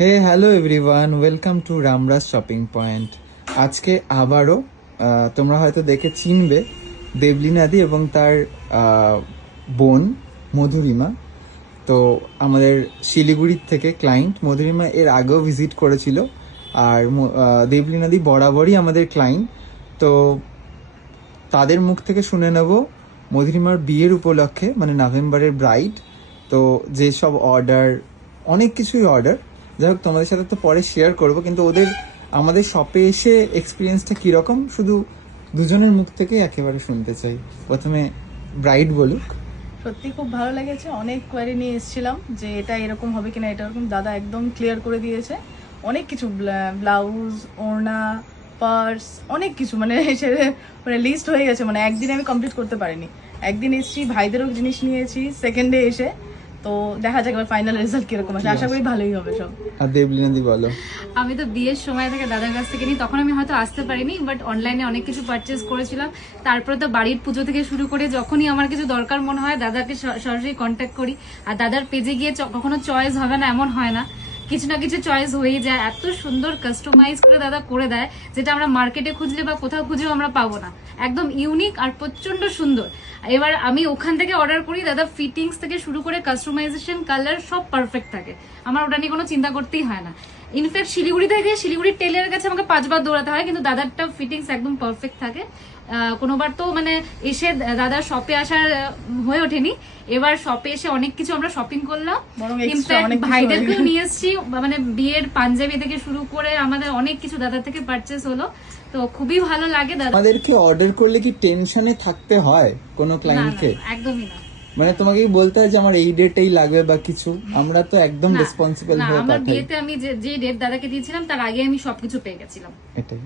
Hey hello everyone, welcome to Ramraj shopping point. আজকে আবারও তোমরা হয়তো দেখে চিনবে দেবলীনাদি এবং তার বোন মধুরিমা। তো আমাদের শিলিগুড়ির থেকে ক্লায়েন্ট মধুরিমা এর আগেও ভিজিট করেছিল, আর দেবলীনাদি বরাবরই আমাদের ক্লায়েন্ট। তো তাদের মুখ থেকে শুনে নেব মধুরিমার বিয়ের উপলক্ষে, মানে নভেম্বরের ব্রাইড। তো যেসব অর্ডার, অনেক কিছুই অর্ডার, যাই হোক তোমাদের সাথে তো পরে শেয়ার করবো, কিন্তু ওদের আমাদের শপে এসে এক্সপিরিয়েন্সটা কীরকম শুধু দুজনের মুখ থেকে একেবারে শুনতে চাই। প্রথমে ব্রাইড বলুক। সত্যি খুব ভালো লেগেছে। অনেক কোয়ারি নিয়ে এসেছিলাম যে এটা এরকম হবে কিনা, এটা এরকম, দাদা একদম ক্লিয়ার করে দিয়েছে। অনেক কিছু, ব্লাউজ, ওড়না, পার্স, অনেক কিছু, মানে মানে লিস্ট হয়ে গেছে। মানে একদিনে আমি কমপ্লিট করতে পারিনি। একদিন এসেছি, ভাইদেরও জিনিস নিয়েছি, সেকেন্ড ডে এসে। তো দেখা যাক এবার ফাইনাল রেজাল্ট কিরকম আসে, আশা করি ভালোই হবে সব। আর দেবলীনাদি বলো। আমি তো বিয়ের সময় থেকে দাদার কাছ থেকে নিই, তখন আমি হয়তো আসতে পারিনি, বাট অনলাইনে অনেক কিছু পারচেস করেছিলাম। তারপরে তো বাড়ির পুজো থেকে শুরু করে যখনই আমার কিছু দরকার মনে হয় দাদাকে সরাসরি কন্ট্যাক্ট করি। আর দাদার পেজে গিয়ে কখনো চয়েস হবে না এমন হয় না, কিছু না কিছু চয়েস হয়ে যায়। এত সুন্দর কাস্টমাইজ করে দাদা করে দেয়, যেটা আমরা মার্কেটে খুঁজলে বা কোথাও খুঁজেও আমরা পাবো না। একদম ইউনিক আর প্রচন্ড সুন্দর। এবার আমি ওখান থেকে অর্ডার করি, দাদা ফিটিংস থেকে শুরু করে কাস্টমাইজেশন, কালার সব পারফেক্ট থাকে। আমার ওটা নিয়ে কোনো চিন্তা করতেই হয় না। ইনফ্যাক্ট শিলিগুড়ি থেকে শিলিগুড়ির টেলারের কাছে আমাকে 5 বার দৌড়াতে হয়, কিন্তু দাদারটা ফিটিংস একদম পারফেক্ট থাকে। কোনোবার তো মানে এসে দাদার শপে আসার হয়ে ওঠেনি, এবার শপে এসে অনেক কিছু আমরা শপিং করলাম। ইনফ্যাক্ট ভাইদেরকেও নিয়ে এসেছি, মানে বিয়ের পাঞ্জাবি থেকে শুরু করে আমাদের অনেক কিছু দাদার থেকে পারচেস হলো। তো খুবই ভালো লাগে। দাদা আমাদেরকে অর্ডার করলে কি টেনশনে থাকতে হয় কোনো ক্লায়েন্টকে? একদমই না, মানে তোমাকে কি বলতে হয় যে আমার এই ডেটেই লাগবে বা কিছু? আমরা তো একদম রেসপন্সিবল হয়ে আমার পাঠাই। বিয়েতে আমি যে ডেট দাদাকে দিয়েছিলাম তার আগে আমি সবকিছু পেয়ে গেছিলাম। এটাই।